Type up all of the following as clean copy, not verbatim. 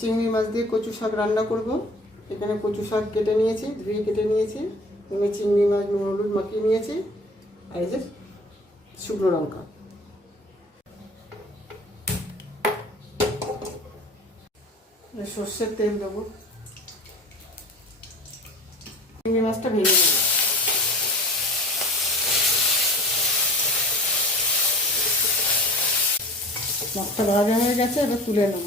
চিংড়ি মাছ দিয়ে কচু শাক রান্না করব। এখানে কচু শাক কেটে নিয়েছি, ধুয়ে কেটে নিয়েছি। এখানে চিংড়ি মাছ নুন হলুদ মাখিয়ে নিয়েছি। আর এই যে শুকনো লঙ্কা। সর্ষের তেল দেবো। চিংড়ি মাছটা ভেজে নেব। মাছটা ভাজা হয়ে গেছে, এবার তুলে নেব।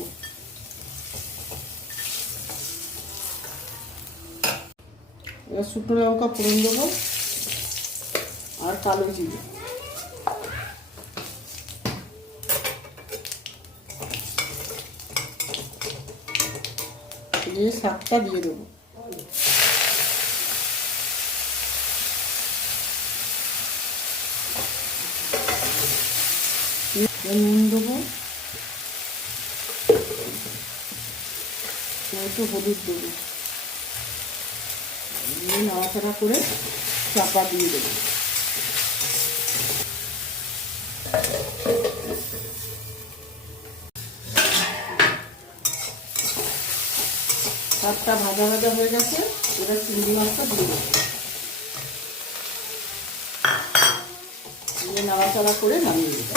এবার শুকনো লঙ্কা ফোড়ন দেবো আর কালো জিরে দিয়ে শাকটা দিয়ে দেবো। নুন দেবো, একটু হলুদ দেবো, নাড়াচাড়া করে চাপা দিয়ে দেবো। শাকটা ভাজা ভাজা হয়ে গেছে, এবার চিংড়ি মাছটা দিয়ে দেবো। দিয়ে নাড়াচাড়া করে নামিয়ে দেবো।